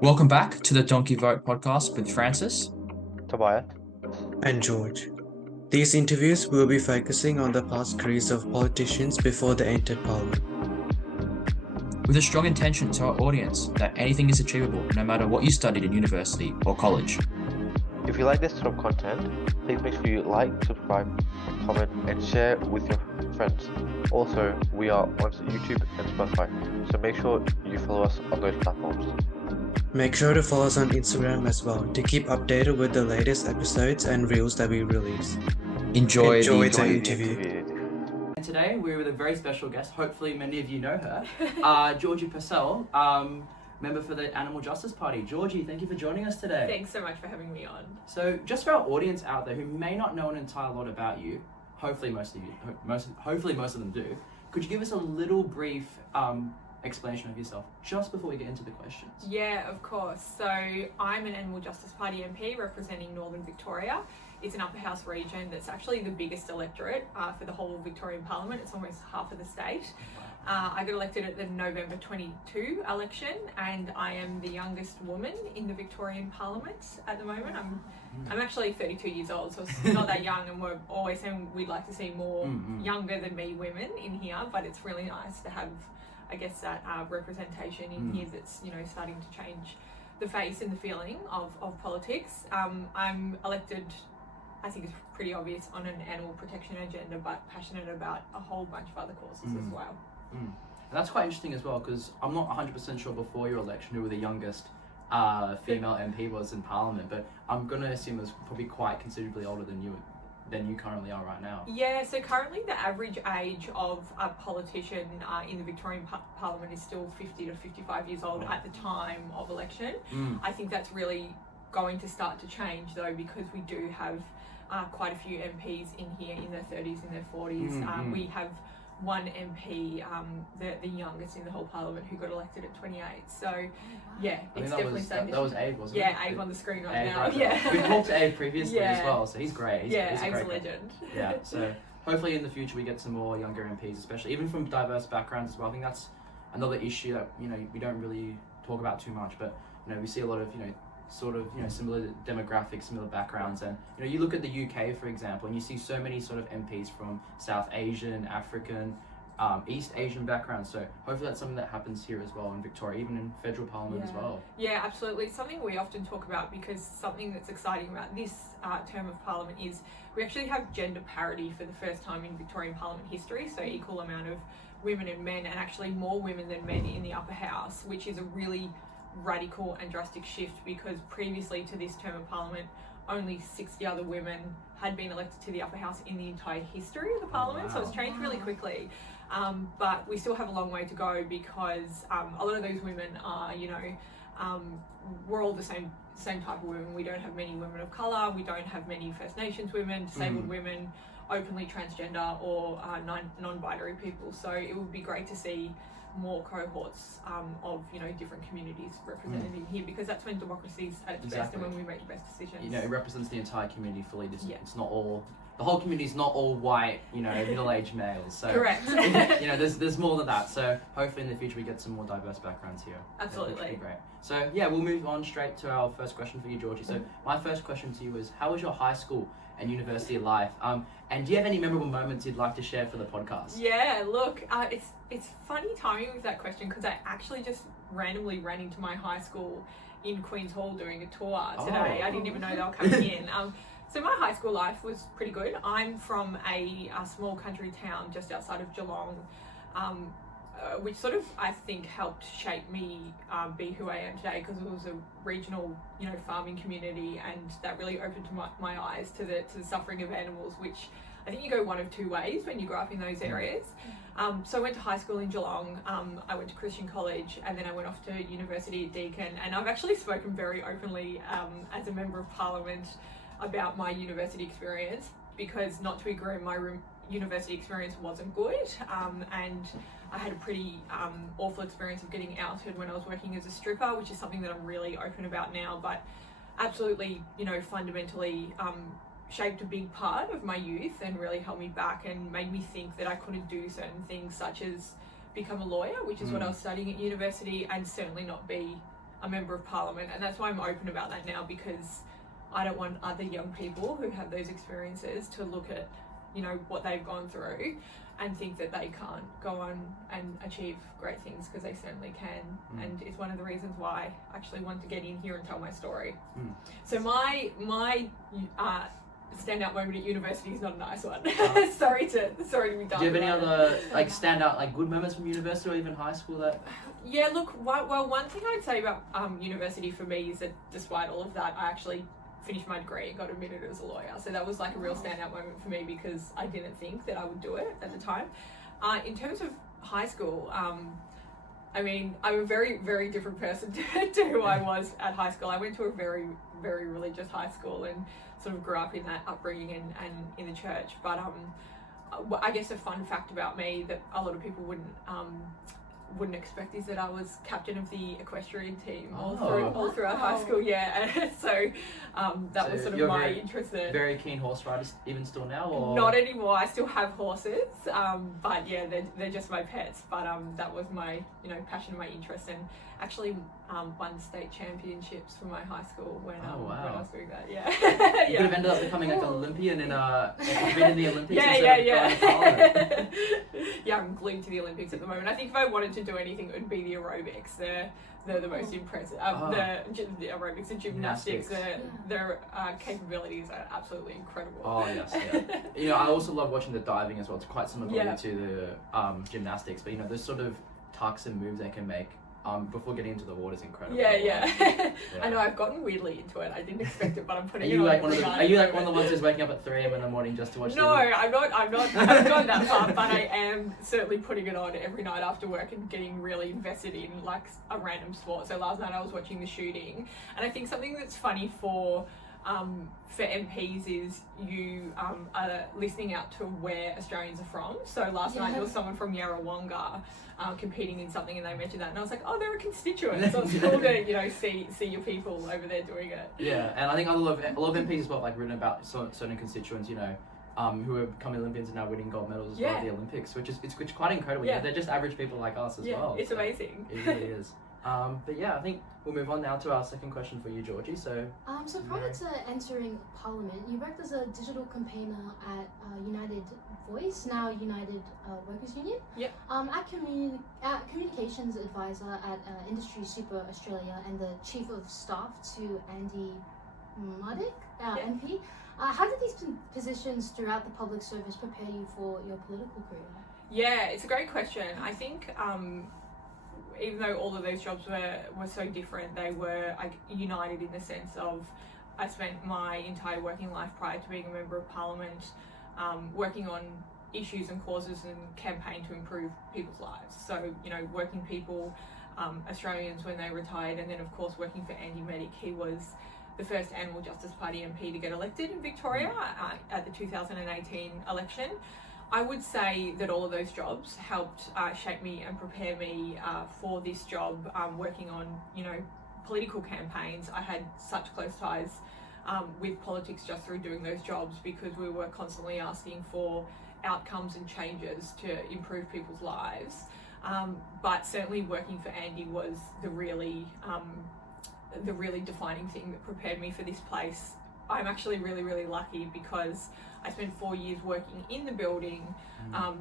Welcome back to the Donkey Vote podcast with Francis. Tobias. And George. These interviews will be focusing on the past careers of politicians before they entered Parliament. With a strong intention to our audience that anything is achievable no matter what you studied in university or college. If you like this sort of content, please make sure you like, subscribe, comment, and share with your friends. Also, we are on YouTube and Spotify, so make sure you follow us on those platforms. Make sure to follow us on Instagram as well to keep updated with the latest episodes and reels that we release. Enjoy the interview. And today we're with a very special guest. Hopefully many of you know her. Georgie Purcell, member for the Animal Justice Party. Georgie, thank you for joining us today. Thanks so much for having me on. So just for our audience out there who may not know an entire lot about you, hopefully most of them do, could you give us a little brief explanation of yourself just before we get into the questions? Yeah, of course. So I'm an Animal Justice Party MP representing Northern Victoria. It's an upper house region that's actually the biggest electorate for the whole Victorian Parliament. It's almost half of the state. I got elected at the November 22 election, and I am the youngest woman in the Victorian Parliament at the moment. I'm actually 32 years old, so it's not that young, and we're always saying we'd like to see more younger than me women in here, but it's really nice to have, I guess, that representation in here that's, starting to change the face and the feeling of politics. I'm elected, I think it's pretty obvious, on an animal protection agenda, but passionate about a whole bunch of other causes as well. And that's quite interesting as well, because I'm not 100% sure before your election who the youngest female MP was in Parliament, but I'm going to assume it was probably quite considerably older than you currently are right now. Yeah, so currently the average age of a politician in the Victorian Parliament is still 50 to 55 years old at the time of election. I think that's really going to start to change though, because we do have quite a few MPs in here in their 30s and their 40s. We have one MP, the youngest in the whole Parliament, who got elected at 28. So, yeah, it's definitely starting. That was Abe, wasn't it? Yeah, Abe on the screen right now. Right. Yeah, we've talked to Abe previously as well, so he's great. He's Abe's a a legend. Yeah, so hopefully in the future we get some more younger MPs, especially even from diverse backgrounds as well. I think that's another issue that we don't really talk about too much, but we see a lot of similar demographics, similar backgrounds, and you look at the UK, for example, and you see so many sort of MPs from South Asian, African, East Asian backgrounds. So hopefully that's something that happens here as well in Victoria, even in federal Parliament as well. Yeah, absolutely. It's something we often talk about, because something that's exciting about this term of Parliament is we actually have gender parity for the first time in Victorian Parliament history, so equal amount of women and men, and actually more women than men in the upper house, which is a really radical and drastic shift, because previously to this term of Parliament only 60 other women had been elected to the upper house in the entire history of the Parliament. So it's changed really quickly, but we still have a long way to go, because a lot of those women are, we're all the same type of women. We don't have many women of colour, we don't have many First Nations women, disabled women, openly transgender or non-binary people. So it would be great to see more cohorts of different communities represented in here, because that's when democracy's at its best and when we make the best decisions. It represents the entire community fully. It's not all, the whole community is not all white, middle-aged males. So correct. there's more than that. So hopefully in the future we get some more diverse backgrounds here. Absolutely. That would be great. So yeah, we'll move on straight to our first question for you, Georgie. So my first question to you is, how was your high school and university life? And do you have any memorable moments you'd like to share for the podcast? Yeah, look, it's funny timing with that question, because I actually just randomly ran into my high school in Queen's Hall doing a tour today. I didn't even know they were coming in. So my high school life was pretty good. I'm from a small country town just outside of Geelong, which sort of, I think, helped shape me be who I am today, because it was a regional, farming community, and that really opened my eyes to the suffering of animals, which I think you go one of two ways when you grow up in those areas. So I went to high school in Geelong, I went to Christian College, and then I went off to university at Deakin, and I've actually spoken very openly as a Member of Parliament about my university experience, because not to be grim, my university experience wasn't good, and I had a pretty awful experience of getting outed when I was working as a stripper, which is something that I'm really open about now, but absolutely, fundamentally shaped a big part of my youth and really held me back and made me think that I couldn't do certain things, such as become a lawyer, which is what I was studying at university, and certainly not be a member of parliament, and that's why I'm open about that now, because I don't want other young people who have those experiences to look at, you know, what they've gone through and think that they can't go on and achieve great things, because they certainly can. And it's one of the reasons why I actually wanted to get in here and tell my story. So my standout moment at university is not a nice one. Sorry to be done. Do you have any other like standout like good moments from university or even high school that? Yeah, look, well, one thing I'd say about university for me is that despite all of that, I actually finished my degree and got admitted as a lawyer. So that was like a real standout moment for me, because I didn't think that I would do it at the time. In terms of high school, I mean, I'm a very, very different person to who I was at high school. I went to a very, very religious high school and sort of grew up in that upbringing and in the church. But I guess a fun fact about me that a lot of people wouldn't expect is that I was captain of the equestrian team all throughout high school. Yeah, so that was sort of my interest in it. Very keen horse rider, even still now, or not anymore. I still have horses, but yeah, they're just my pets. But that was my passion and my interest, and actually won state championships for my high school when I was doing that. Yeah, you could have ended up becoming like an Olympian and been in the Olympics. Yeah. Yeah, I'm glued to the Olympics at the moment. I think if I wanted to do anything, it would be the aerobics. They're the most impressive. The aerobics and gymnastics. Their capabilities are absolutely incredible. Oh yes, yeah. I also love watching the diving as well. It's quite similar to the gymnastics, but those sort of tucks and moves they can make before getting into the water is incredible. Yeah. I know I've gotten weirdly into it. I didn't expect it, but I'm putting it on. Are you like one of the ones who's waking up at 3 a.m. in the morning just to watch? No, I'm not. I haven't gone that far, but I am certainly putting it on every night after work and getting really invested in like a random sport. So last night I was watching the shooting, and I think something that's funny for MPs is you are listening out to where Australians are from. So last night there was someone from Yarrawonga competing in something, and they mentioned that, and I was like, oh, they're a constituent. So it's cool to see your people over there doing it. Yeah, and I think a lot of MPs as well like written about certain constituents, who have become Olympians and now winning gold medals as well at the Olympics, which is quite incredible. Yeah, they're just average people like us as well. It's amazing. It really is. But yeah, I think we'll move on now to our second question for you, Georgie. So prior to entering Parliament, you worked as a digital campaigner at United Voice, now United Workers Union. Yep. At communications advisor at Industry Super Australia and the chief of staff to Andy Muddick, MP. How did these positions throughout the public service prepare you for your political career? Yeah, it's a great question. I think even though all of those jobs were so different, they were united in the sense of I spent my entire working life prior to being a member of Parliament working on issues and causes and campaign to improve people's lives. So, working people, Australians when they retired, and then of course working for Andy Muddick. He was the first Animal Justice Party MP to get elected in Victoria at the 2018 election. I would say that all of those jobs helped shape me and prepare me for this job, working on, political campaigns. I had such close ties with politics just through doing those jobs, because we were constantly asking for outcomes and changes to improve people's lives. But certainly working for Andy was the really defining thing that prepared me for this place. I'm actually really, really lucky because I spent 4 years working in the building,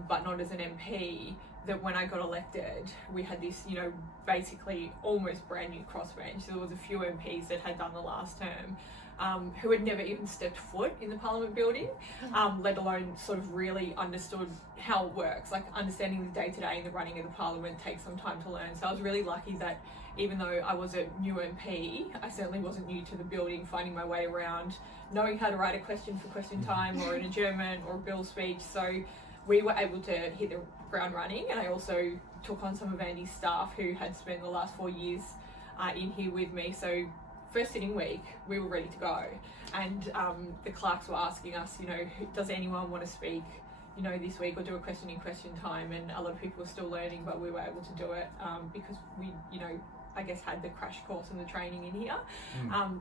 but not as an MP, that when I got elected, we had this, basically almost brand new crossbench. There was a few MPs that had done the last term who had never even stepped foot in the Parliament building, let alone sort of really understood how it works. Like understanding the day-to-day and the running of the Parliament takes some time to learn. So I was really lucky that even though I was a new MP, I certainly wasn't new to the building, finding my way around, knowing how to write a question for question time or an adjournment or a bill speech. So we were able to hit the ground running, and I also took on some of Andy's staff who had spent the last 4 years in here with me. So first sitting week, we were ready to go, and the clerks were asking us, does anyone want to speak, this week, or do a question in question time? And a lot of people were still learning, but we were able to do it because we, I guess, had the crash course and the training in here.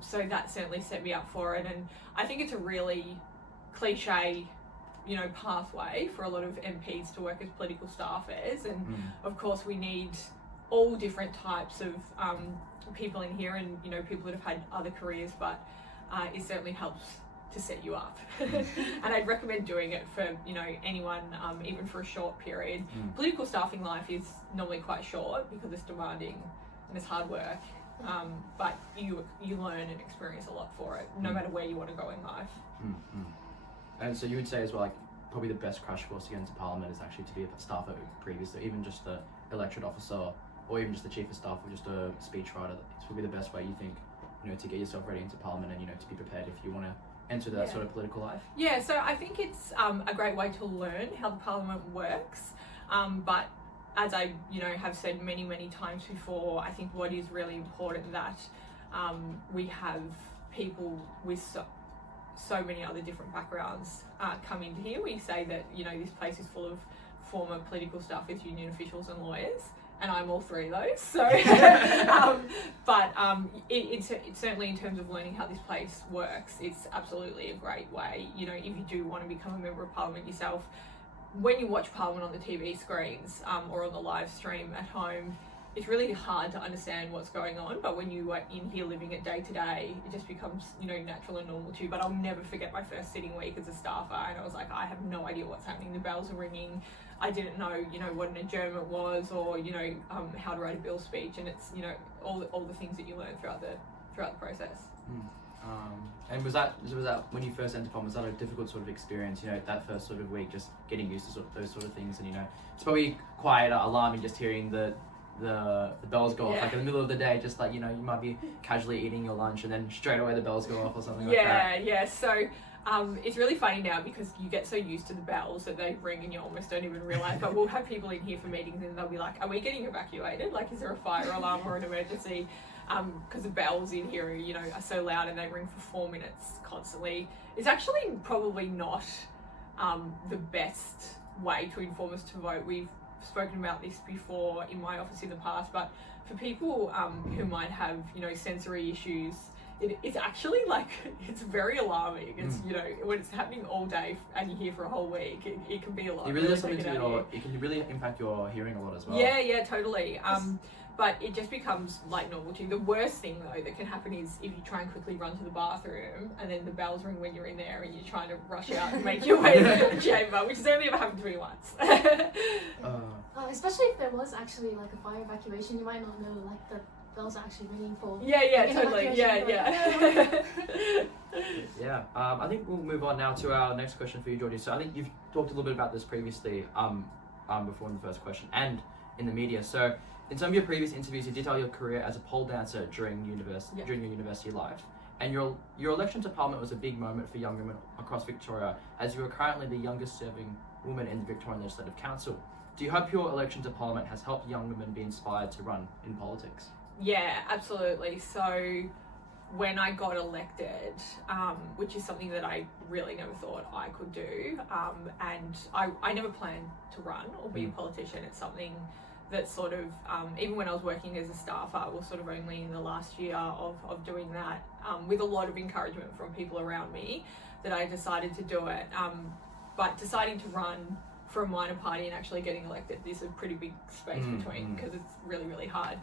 So that certainly set me up for it, and I think it's a really cliche pathway for a lot of MPs to work as political staffers, and of course we need all different types of people in here, and you know, people that have had other careers, but it certainly helps to set you up. And I'd recommend doing it for, you know, anyone, even for a short period. Political staffing life is normally quite short because it's demanding and it's hard work, but you learn and experience a lot for it, no matter where you want to go in life. And so you would say as well, like, probably the best crash course to get into Parliament is actually to be a staffer previously, even just the electorate officer, or even just the chief of staff, or just a speechwriter. It's probably the best way, you think, you know, to get yourself ready into Parliament, and, you know, to be prepared if you want to enter that sort of political life. Yeah, so I think it's a great way to learn how the Parliament works, but as I, you know, have said many times before, I think what is really important that we have people with so many other different backgrounds come into here. We say that, you know, this place is full of former political staffers, union officials and lawyers, and I'm all three of those. So, but it's certainly, in terms of learning how this place works, it's absolutely a great way. You know, if you do want to become a member of Parliament yourself, when you watch Parliament on the TV screens or on the live stream at home, it's really hard to understand what's going on, but when you are in here living it day to day, it just becomes, you know, natural and normal to you. But I'll never forget my first sitting week as a staffer, and I was like, I have no idea what's happening. The bells are ringing. I didn't know, you know, what an adjournment was, or, you know, how to write a bill speech, and it's, you know, all the things that you learn throughout the process. And was that when you first entered Parliament, was that a difficult sort of experience, you know, that first sort of week, just getting used to those sort of things? And, you know, it's probably quite alarming just hearing the bells go off, like in the middle of the day, just like, you know, you might be casually eating your lunch and then straight away the bells go off or something like that. So it's really funny now because you get so used to the bells that they ring and you almost don't even realise. But we'll have people in here for meetings and they'll be like, are we getting evacuated? Like, is there a fire alarm or an emergency? Because the bells in here, you know, are so loud and they ring for 4 minutes constantly. It's actually probably not the best way to inform us to vote. We've spoken about this before in my office in the past, but for people who might have, you know, sensory issues, it's actually like, it's very alarming. It's, you know, when it's happening all day and you're here for a whole week, it can be a lot. It really does something to it can really impact your hearing a lot as well. Yeah, totally. But it just becomes like normal to you. The worst thing though that can happen is if you try and quickly run to the bathroom and then the bells ring when you're in there and you're trying to rush out and make your way to the chamber, which has only ever happened to me once. Especially if there was actually like a fire evacuation, you might not know like the bells are actually ringing for. Totally. I think we'll move on now to our next question for you, Georgie. So I think you've talked a little bit about this previously, before in the first question and in the media. So in some of your previous interviews, you detail your career as a pole dancer during your university life, and your election to Parliament was a big moment for young women across Victoria, as you are currently the youngest serving woman in the Victorian Legislative Council. Do you hope your election to Parliament has helped young women be inspired to run in politics? Yeah, absolutely. So when I got elected, which is something that I really never thought I could do, and I never planned to run or be a politician. It's something that sort of, even when I was working as a staffer, I was sort of only in the last year of doing that, with a lot of encouragement from people around me, that I decided to do it. But deciding to run for a minor party and actually getting elected, there's a pretty big space between, because it's really hard.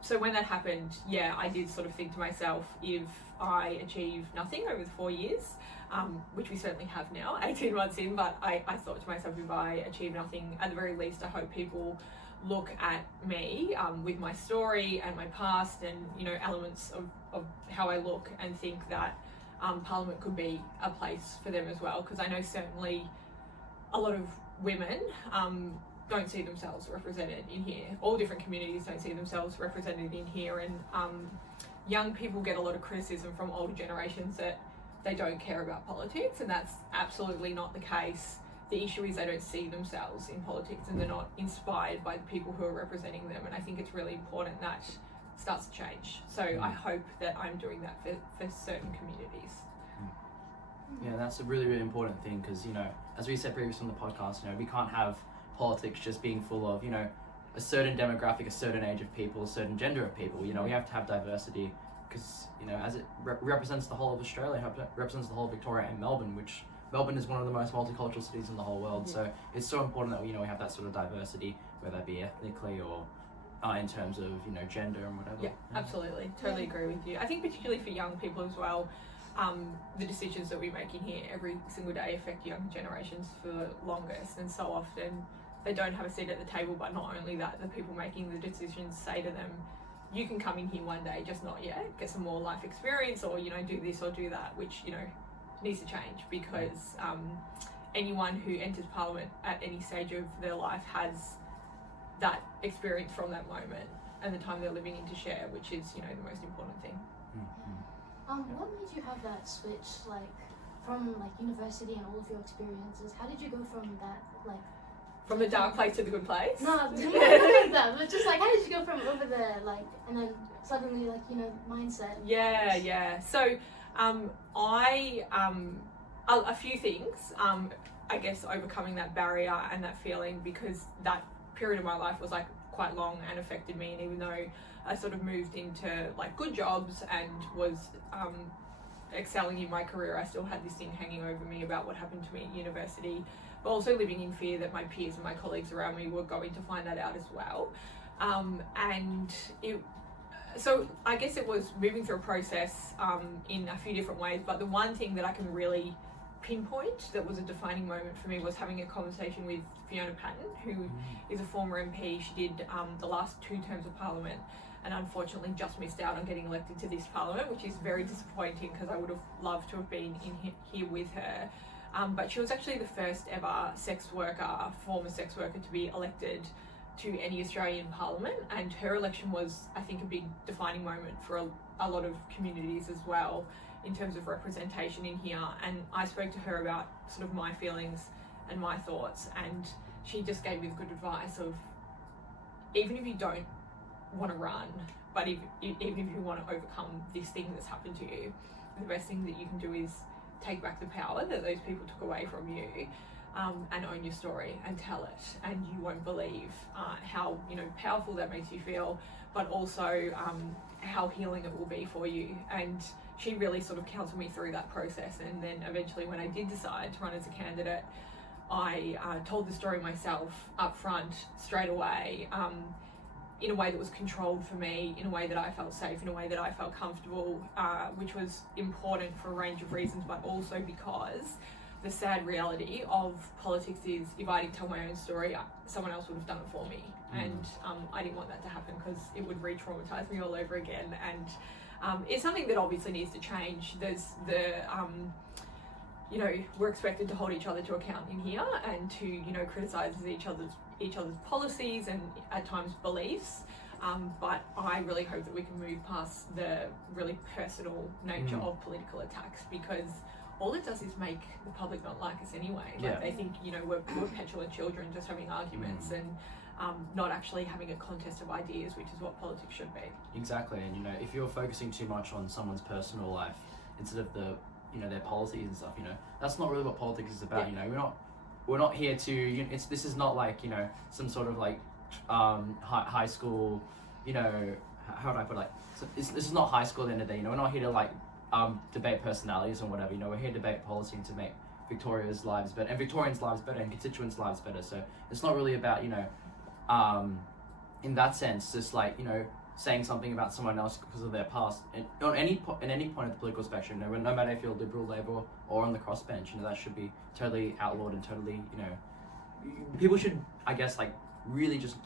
So when that happened, I did sort of think to myself, if I achieve nothing over the 4 years, which we certainly have now, 18 months in, but I thought to myself, if I achieve nothing, at the very least, I hope people look at me with my story and my past and, you know, elements of how I look, and think that Parliament could be a place for them as well, because I know certainly a lot of women don't see themselves represented in here. All different communities don't see themselves represented in here, and young people get a lot of criticism from older generations that they don't care about politics, and that's absolutely not the case. The issue is they don't see themselves in politics and they're not inspired by the people who are representing them, and I think it's really important that starts to change. So I hope that I'm doing that for certain communities. Yeah, that's a really important thing, because, you know, as we said previously on the podcast, you know, we can't have politics just being full of, you know, a certain demographic, a certain age of people, a certain gender of people. You know, we have to have diversity, because, you know, as it represents the whole of Australia, it represents the whole of Victoria and Melbourne, which Melbourne is one of the most multicultural cities in the whole world. So it's so important that, you know, we have that sort of diversity, whether that be ethnically or in terms of, you know, gender and whatever. Yeah, absolutely. Totally agree with you. I think particularly for young people as well, the decisions that we make in here every single day affect younger generations for the longest, and so often they don't have a seat at the table. But not only that, the people making the decisions say to them, you can come in here one day, just not yet, get some more life experience, or, you know, do this or do that, which, you know, needs to change, because anyone who enters Parliament at any stage of their life has that experience from that moment and the time they're living in to share, which is, you know, the most important thing. What made you have that switch, like, from, like, university and all of your experiences? How did you go from that, like... From the dark place to the good place? No, not like that, but just, like, how did you go from over there, like, and then suddenly, like, you know, mindset? Yeah. So, a few things, I guess overcoming that barrier and that feeling, because that period of my life was, like, quite long and affected me, and even though I sort of moved into, like, good jobs and was excelling in my career, I still had this thing hanging over me about what happened to me at university, but also living in fear that my peers and my colleagues around me were going to find that out as well. So I guess it was moving through a process in a few different ways, but the one thing that I can really pinpoint that was a defining moment for me was having a conversation with Fiona Patten, who is a former MP. She did the last 2 terms of Parliament, and unfortunately just missed out on getting elected to this Parliament, which is very disappointing because I would have loved to have been in here with her. But she was actually the first ever former sex worker to be elected to any Australian Parliament, and her election was, I think, a big defining moment for a lot of communities as well in terms of representation in here. And I spoke to her about sort of my feelings and my thoughts, and she just gave me the good advice of, even if you don't want to run, but even if you want to overcome this thing that's happened to you, the best thing that you can do is take back the power that those people took away from you, and own your story and tell it, and you won't believe how, you know, powerful that makes you feel, but also how healing it will be for you. And she really sort of counseled me through that process, and then eventually when I did decide to run as a candidate, I told the story myself up front straight away, in a way that was controlled for me, in a way that I felt safe, in a way that I felt comfortable, which was important for a range of reasons, but also because the sad reality of politics is, if I didn't tell my own story, someone else would have done it for me. And I didn't want that to happen, because it would re-traumatize me all over again. And it's something that obviously needs to change. There's you know, we're expected to hold each other to account in here, and to, you know, criticize each other's policies and at times beliefs. But I really hope that we can move past the really personal nature of political attacks, because all it does is make the public not like us anyway. Like, they think, you know, we're petulant children just having arguments and not actually having a contest of ideas, which is what politics should be. Exactly. And, you know, if you're focusing too much on someone's personal life instead of you know, their policies and stuff, you know, that's not really what politics is about. You know, we're not here to, you know, this is not like, you know, some sort of like high school, you know, how do I put it, like, so this is not high school at the end of the day. You know, we're not here to like debate personalities or whatever. You know, we're here to debate policy and to make Victoria's lives better, and Victorians' lives better, and constituents' lives better. So it's not really about, you know, in that sense, just like, you know, saying something about someone else because of their past, and on any point of the political spectrum, you know, no matter if you're Liberal, Labor, or on the crossbench, you know, that should be totally outlawed and totally, you know, people should, I guess, like, really just,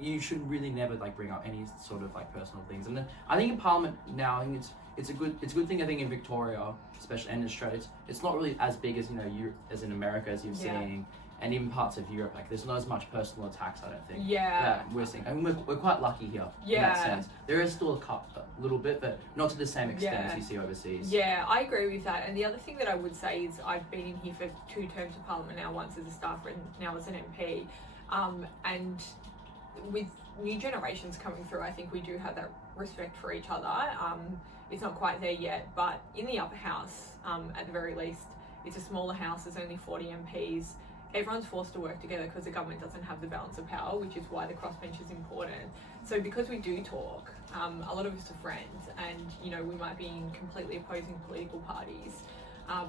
you should really never like bring up any sort of like personal things. And then I think in Parliament now, I think it's a good thing. I think in Victoria, especially, and in Australia, it's not really as big as, you know, as in America, as you're seeing. And even parts of Europe, like, there's not as much personal attacks, I don't think. That we're seeing. I mean, we're quite lucky here in that sense. There is still a little bit, but not to the same extent as you see overseas. Yeah, I agree with that. And the other thing that I would say is I've been in here for 2 terms of Parliament now, once as a staffer and now as an MP. And with new generations coming through, I think we do have that respect for each other. It's not quite there yet, but in the upper house, at the very least, it's a smaller house, there's only 40 MPs. Everyone's forced to work together because the government doesn't have the balance of power, which is why the crossbench is important. So because we do talk, a lot of us are friends, and, you know, we might be in completely opposing political parties,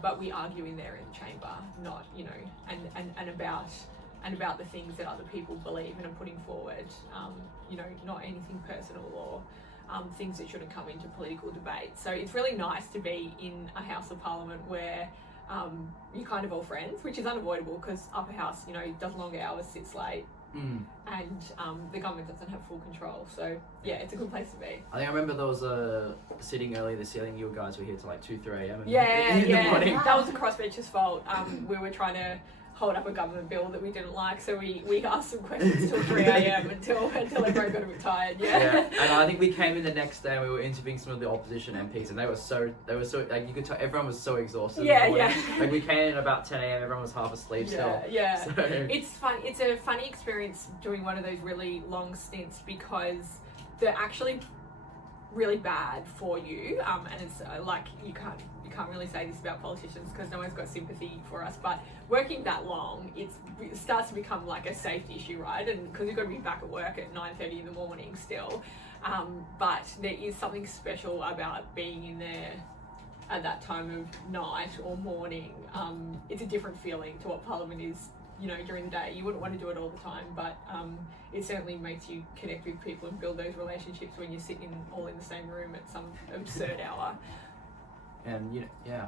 but we argue in there in the chamber, not, you know, and about and about the things that other people believe and are putting forward. You know, not anything personal or things that shouldn't come into political debate. So it's really nice to be in a House of Parliament where you're kind of all friends, which is unavoidable because upper house, you know, does longer hours, sits late, and the government doesn't have full control. So yeah, it's a good place to be. I think I remember there was a sitting earlier this year. I think you guys were here till like 2-3 a.m. Yeah, in the morning. that was the crossbenchers' fault. We were trying to hold up a government bill that we didn't like, so we asked some questions till 3 a.m. until everyone got a bit tired. Yeah. And I think we came in the next day and we were interviewing some of the opposition MPs, and they were so like, you could tell everyone was so exhausted. Yeah. Like we came in about 10 a.m. everyone was half asleep still. Yeah. So. It's fun. It's a funny experience doing one of those really long stints because they're actually really bad for you, and it's like you can't really say this about politicians because no one's got sympathy for us, but working that long, it starts to become like a safety issue, right? And because you've got to be back at work at 9:30 in the morning still, but there is something special about being in there at that time of night or morning. It's a different feeling to what Parliament is, you know, during the day. You wouldn't want to do it all the time, but it certainly makes you connect with people and build those relationships when you're sitting all in the same room at some absurd hour. And you know,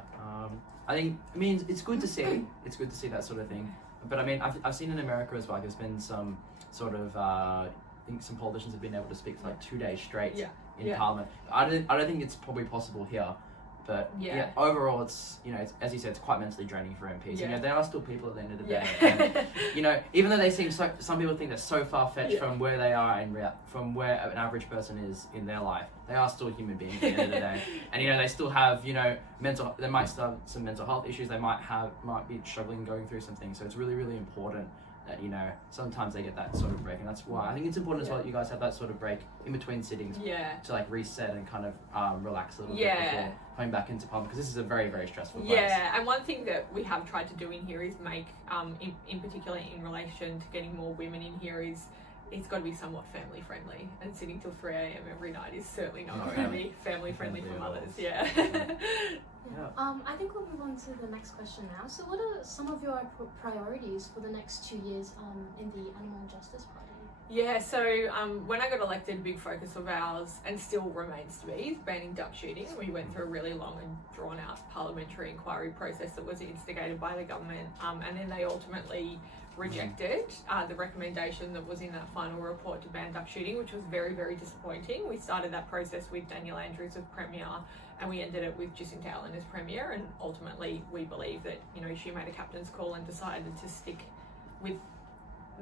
I mean, it's good to see. It's good to see that sort of thing. But I mean, I've seen in America as well. There's been some sort of, I think some politicians have been able to speak for like 2 days straight in Parliament. I don't think it's probably possible here. But yeah, overall, it's, you know, it's, as you said, it's quite mentally draining for MPs. You know, there are still people at the end of the day. And, you know, even though they seem so, some people think they're so far fetched from where they are and from where an average person is in their life, they are still human beings at the end of the day. And you know, they still have, you know, they might still have some mental health issues. They might be struggling, going through some things. So it's really, really important that, you know, sometimes they get that sort of break, and that's why I think it's important as well that you guys have that sort of break in between sittings to like reset and kind of relax a little bit before coming back into Parliament, because this is a very, very stressful place. Yeah, and one thing that we have tried to do in here is make, in particular in relation to getting more women in here, is it's got to be somewhat family friendly, and sitting till 3 a.m. every night is certainly not going to be family friendly for mothers. I think we'll move on to the next question now. So what are some of your priorities for the next 2 years in the Animal Justice Party? Yeah, so when I got elected, a big focus of ours, and still remains to be, is banning duck shooting. We went through a really long and drawn out parliamentary inquiry process that was instigated by the government, and then they ultimately rejected the recommendation that was in that final report to ban duck shooting, which was very, very disappointing. We started that process with Danielle Andrews as Premier, and we ended it with Jacinta Allen as Premier, and ultimately we believe that, you know, she made a captain's call and decided to stick with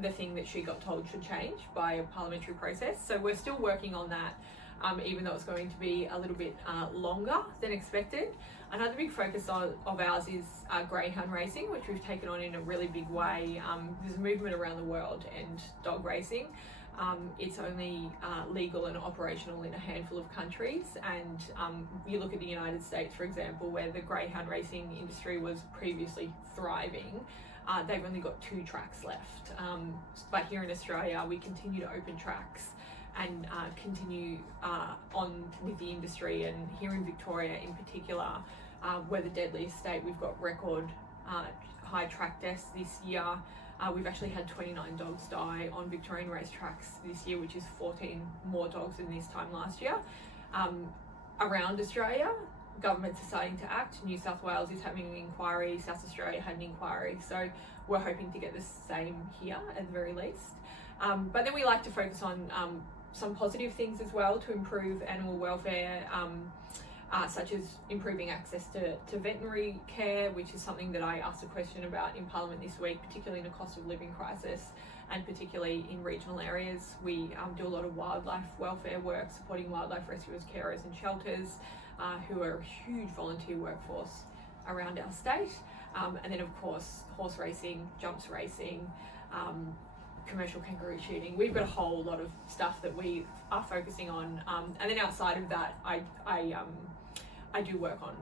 the thing that she got told should change by a parliamentary process. So we're still working on that, even though it's going to be a little bit longer than expected. Another big focus of ours is greyhound racing, which we've taken on in a really big way. There's a movement around the world to end dog racing. It's only legal and operational in a handful of countries, and you look at the United States, for example, where the greyhound racing industry was previously thriving. They've only got 2 tracks left, but here in Australia we continue to open tracks and continue on with the industry. And here in Victoria in particular, we're the deadliest state. We've got record high track deaths this year. We've actually had 29 dogs die on Victorian racetracks this year, which is 14 more dogs than this time last year. Around Australia, governments are starting to act. New South Wales is having an inquiry, South Australia had an inquiry, so we're hoping to get the same here at the very least. But then we like to focus on some positive things as well to improve animal welfare, such as improving access to veterinary care, which is something that I asked a question about in Parliament this week, particularly in a cost of living crisis and particularly in regional areas. We do a lot of wildlife welfare work, supporting wildlife rescuers, carers and shelters, who are a huge volunteer workforce around our state. And then of course, horse racing, jumps racing, commercial kangaroo shooting. We've got a whole lot of stuff that we are focusing on. And then outside of that, I do work on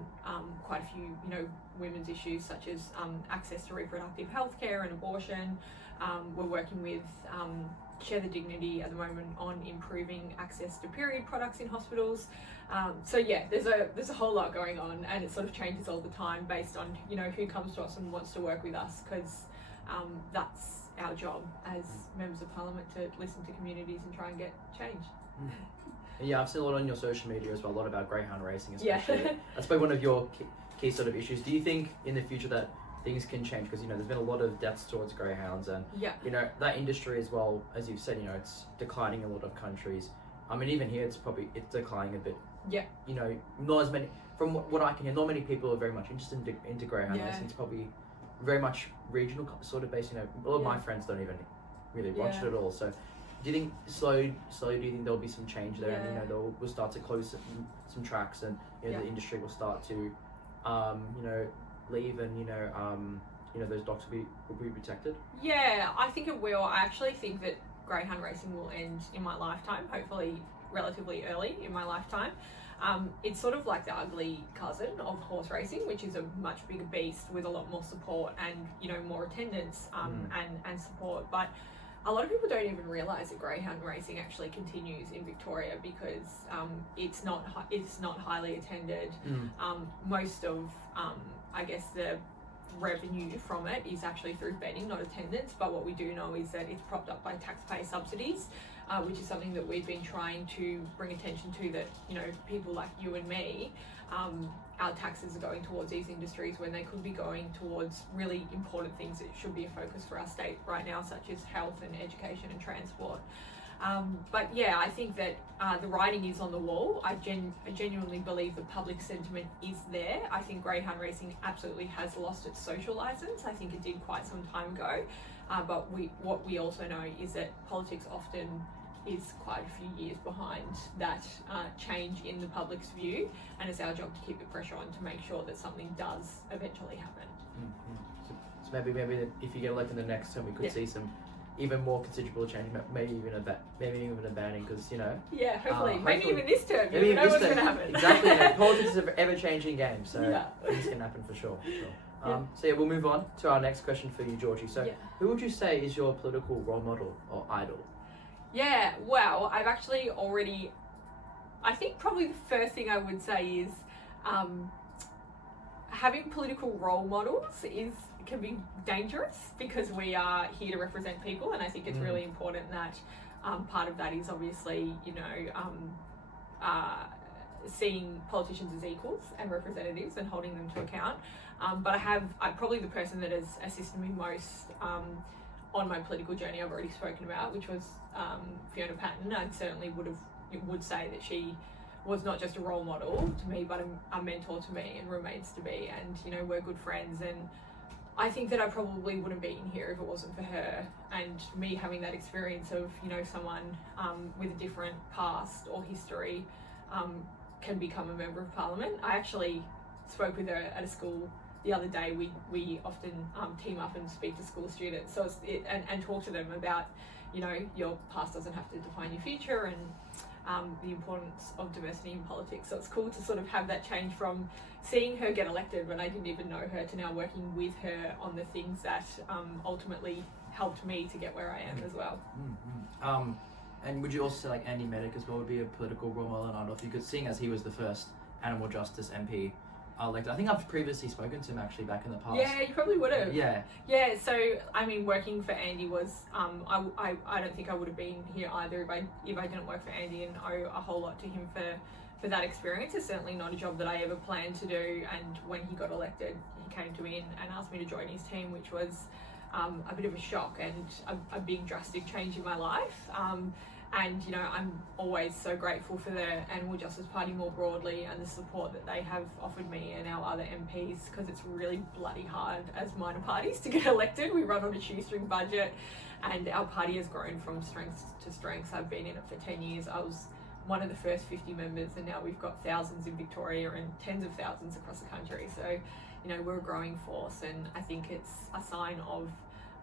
quite a few, you know, women's issues such as access to reproductive health care and abortion. We're working with Share the Dignity at the moment on improving access to period products in hospitals. So yeah, there's a whole lot going on, and it sort of changes all the time based on, you know, who comes to us and wants to work with us, because our job as members of parliament to listen to communities and try and get change. Yeah, I've seen a lot on your social media as well, a lot about greyhound racing especially. Yeah. That's probably one of your key sort of issues. Do you think in the future that things can change? Because, you know, there's been a lot of deaths towards greyhounds, and, Yeah. you know, that industry as well, as you've said, you know, it's declining in a lot of countries. I mean, even here, it's declining a bit. Yeah. You know, not as many, from what I can hear, not many people are very much interested into greyhound Yeah. racing. It's probably very much regional sort of based, you know, a lot of my Yeah. friends don't even really watch Yeah. it at all. So do you think slowly do you think there'll be some change there, and, you Yeah. know, we'll start to close some tracks, and, you know, Yeah. the industry will start to you know, leave, and, you know, those dogs will be protected? Yeah, I think it will. I actually think that greyhound racing will end in my lifetime, hopefully relatively early in my lifetime. It's sort of like the ugly cousin of horse racing, which is a much bigger beast with a lot more support and, you know, more attendance and support. But a lot of people don't even realise that greyhound racing actually continues in Victoria because it's not highly attended. Most of I guess the revenue from it is actually through betting, not attendance. But what we do know is that it's propped up by taxpayer subsidies, which is something that we've been trying to bring attention to, that, you know, people like you and me, our taxes are going towards these industries when they could be going towards really important things that should be a focus for our state right now, such as health and education and transport. But yeah, I think that the writing is on the wall. I genuinely believe the public sentiment is there. I think greyhound racing absolutely has lost its social license. I think it did quite some time ago. But what we also know is that politics often is quite a few years behind that change in the public's view, and it's our job to keep the pressure on to make sure that something does eventually happen. So maybe if you get elected in the next term, we could see some even more considerable change, maybe even a banning, because, you know. Yeah, hopefully. Maybe Hopefully. even this term. Maybe You never know this what's term. going to happen. Exactly. You know, politics is an ever-changing game, so Yeah. things can happen for sure. Yeah. So yeah, we'll move on to our next question for you, Georgie. So, Yeah. who would you say is your political role model or idol? Yeah, well, I've actually already, I think probably the first thing I would say is having political role models can be dangerous, because we are here to represent people, and I think it's really important that part of that is obviously, you know, seeing politicians as equals and representatives and holding them to account. But I'm probably the person that has assisted me most on my political journey I've already spoken about, which was Fiona Patton. I certainly would say that she was not just a role model to me, but a mentor to me, and remains to be. And, you know, we're good friends, and I think that I probably wouldn't be in here if it wasn't for her, and me having that experience of, you know, someone with a different past or history can become a member of parliament. I actually spoke with her at a school the other day. We often team up and speak to school students, so and talk to them about, you know, your past doesn't have to define your future, and the importance of diversity in politics. So it's cool to sort of have that change from seeing her get elected when I didn't even know her to now working with her on the things that ultimately helped me to get where I am as well. And would you also say like Andy Meddick as well would be a political role model? And I don't know if you could, seeing as he was the first animal justice MP elected. I think I've previously spoken to him actually back in the past. Yeah, you probably would have. Yeah. Yeah, so I mean, working for Andy was I don't think I would have been here either if I didn't work for Andy, and owe a whole lot to him for that experience. It's certainly not a job that I ever planned to do, and when he got elected, he came to me and asked me to join his team, which was a bit of a shock and a big drastic change in my life. And, you know, I'm always so grateful for the Animal Justice Party more broadly and the support that they have offered me and our other MPs, because it's really bloody hard as minor parties to get elected. We run on a shoestring budget, and our party has grown from strength to strength. I've been in it for 10 years. I was one of the first 50 members, and now we've got thousands in Victoria and tens of thousands across the country. So, you know, we're a growing force, and I think it's a sign of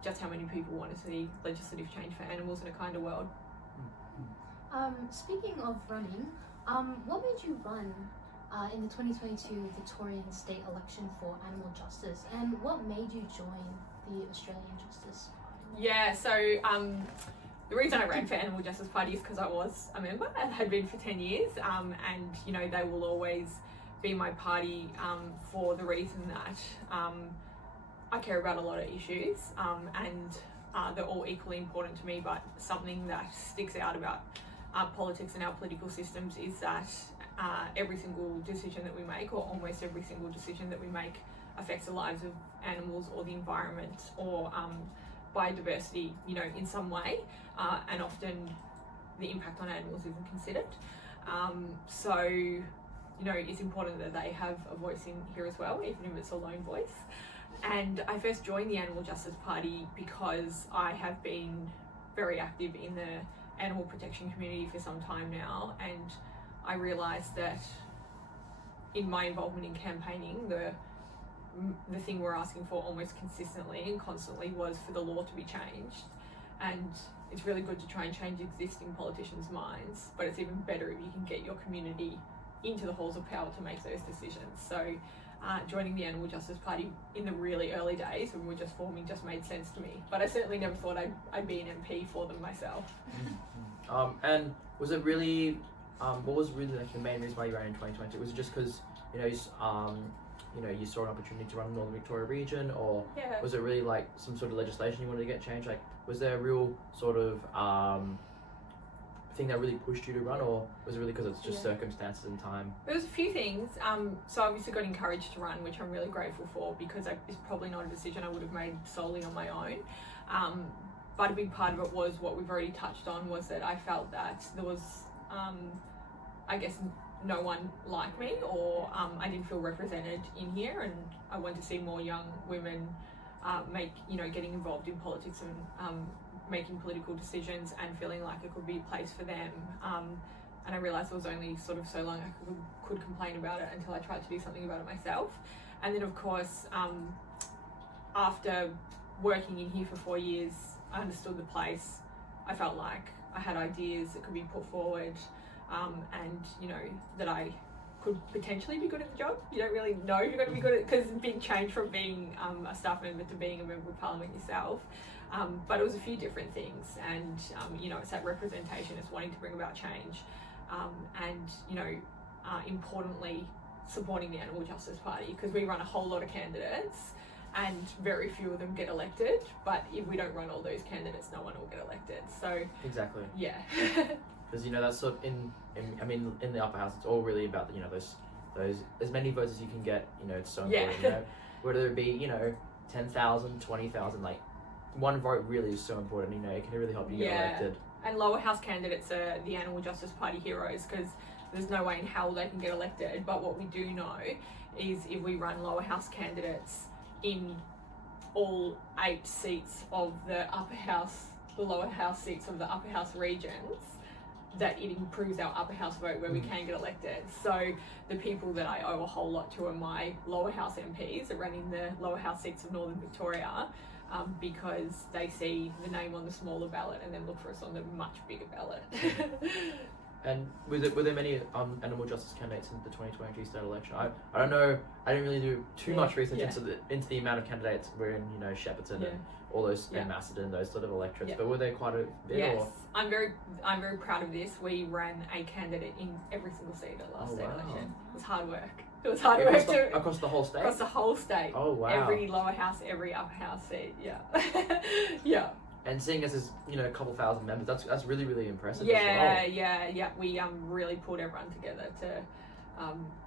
just how many people want to see legislative change for animals in a kinder world. Speaking of running, what made you run in the 2022 Victorian state election for animal justice, and what made you join the Australian Justice Party? Yeah, so the reason I ran for Animal Justice Party is because I was a member and had been for 10 years, and, you know, they will always be my party for the reason that I care about a lot of issues, and they're all equally important to me, but something that sticks out about politics and our political systems is that every single decision that we make, or almost every single decision that we make, affects the lives of animals or the environment or biodiversity, you know, in some way, and often the impact on animals isn't considered. So, you know, it's important that they have a voice in here as well, even if it's a lone voice. And I first joined the Animal Justice Party because I have been very active in the animal protection community for some time now, and I realised that in my involvement in campaigning, the thing we're asking for almost consistently and constantly was for the law to be changed. And it's really good to try and change existing politicians' minds, but it's even better if you can get your community into the halls of power to make those decisions. So joining the Animal Justice Party in the really early days when we were just forming just made sense to me, but I certainly never thought I'd be an MP for them myself. And was it really, what was really like the main reason why you ran in 2020? Was it just because, you know, you saw an opportunity to run the Northern Victoria region, or was it really like some sort of legislation you wanted to get changed? Like, was there a real sort of thing that really pushed you to run, or was it really because it's just circumstances and time? There was a few things. So I obviously got encouraged to run, which I'm really grateful for, because it's probably not a decision I would have made solely on my own. But a big part of it was what we've already touched on, was that I felt that there was, I guess, no one like me, or I didn't feel represented in here, and I wanted to see more young women getting involved in politics and making political decisions and feeling like it could be a place for them. And I realised it was only sort of so long I could complain about it until I tried to do something about it myself. And then of course, after working in here for 4 years, I understood the place. I felt like I had ideas that could be put forward, and you know, that I could potentially be good at the job. You don't really know if you're going to be good at it, because it's a big change from being a staff member to being a member of parliament yourself. But it was a few different things, and you know, it's that representation, it's wanting to bring about change, and you know, importantly, supporting the Animal Justice Party, because we run a whole lot of candidates and very few of them get elected, but if we don't run all those candidates, no one will get elected. So exactly, yeah. Because you know, that's sort of in the upper house, it's all really about the, you know, those as many votes as you can get. You know, it's so important. You know, whether it be, you know, 10,000, 20,000, like one vote really is so important. You know, it can really help you get elected. And lower house candidates are the Animal Justice Party heroes, because there's no way in hell they can get elected. But what we do know is if we run lower house candidates in all 8 seats of the upper house, the lower house seats of the upper house regions, that it improves our upper house vote where we can get elected. So the people that I owe a whole lot to are my lower house MPs that run in the lower house seats of Northern Victoria, because they see the name on the smaller ballot and then look for us on the much bigger ballot. And were there many animal justice candidates in the 2022 state election? I don't know. I didn't really do too much research into the amount of candidates were in, you know, Shepparton and all those, and Macedon, those sort of electorates. But were there quite a bit? Yes, or? I'm very proud of this. We ran a candidate in every single seat at last state election. It was hard work. It was hard work across the whole state. Across the whole state. Oh wow! Every lower house, every upper house seat. Yeah, yeah. And seeing as there's, you know, a couple thousand members, that's really, really impressive. Yeah, as well. yeah. We really pulled everyone together to,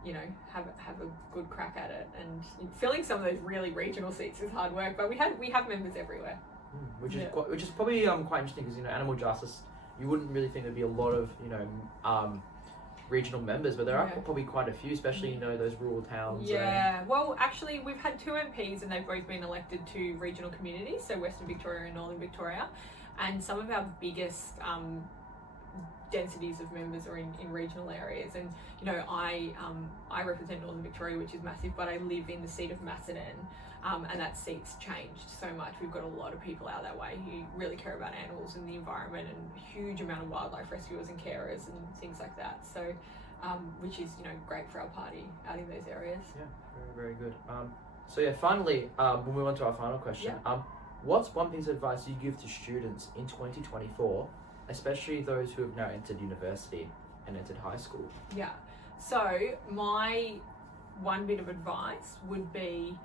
you know, have a good crack at it. And filling some of those really regional seats is hard work, but we have members everywhere. Which is probably quite interesting, because, you know, animal justice, you wouldn't really think there'd be a lot of, you know, regional members, but there are probably quite a few, especially, you know, those rural towns. Well, actually, we've had 2 MPs and they've both been elected to regional communities, so Western Victoria and Northern Victoria, and some of our biggest densities of members are in regional areas. And you know, I represent Northern Victoria, which is massive, but I live in the seat of Macedon, and that seat's changed so much. We've got a lot of people out that way who really care about animals and the environment, and a huge amount of wildlife rescuers and carers and things like that. So which is, you know, great for our party out in those areas. Yeah, very, very good. So yeah, finally, we'll move on to our final question. What's one piece of advice you give to students in 2024, especially those who have now entered university and entered high school? Yeah, so my one bit of advice would be,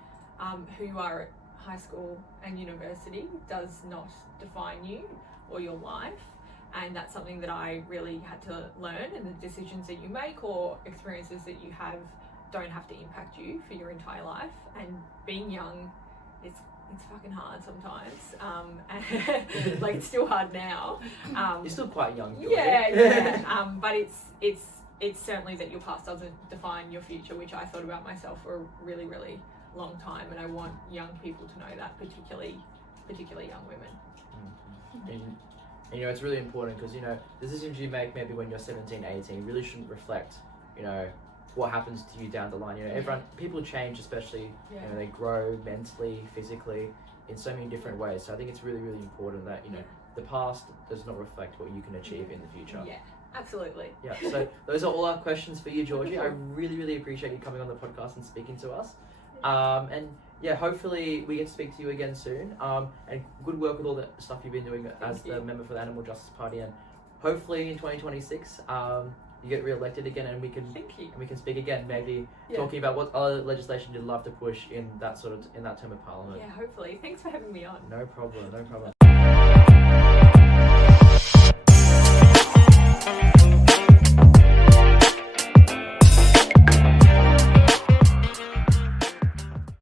who you are at high school and university does not define you or your life. And that's something that I really had to learn, and the decisions that you make or experiences that you have don't have to impact you for your entire life. And being young, it's fucking hard sometimes. And like, it's still hard now. You're still quite young, Georgie. Yeah. But it's certainly that your past doesn't define your future, which I thought about myself for a really, really long time, and I want young people to know that, particularly young women. And you know, it's really important because, you know, decisions you make maybe when you're 17, 18 really shouldn't reflect, you know, what happens to you down the line. You know, people change, especially, you know, they grow mentally, physically, in so many different ways. So I think it's really, really important that, you know, the past does not reflect what you can achieve in the future. Yeah, absolutely. Yeah, so those are all our questions for you, Georgie. I really, really appreciate you coming on the podcast and speaking to us. And yeah, hopefully we get to speak to you again soon. And good work with all the stuff you've been doing as the member for the Animal Justice Party. And hopefully in 2026, you get re-elected again, and we can speak again, maybe talking about what other legislation you'd love to push in that term of parliament. Yeah, hopefully. Thanks for having me on. No problem.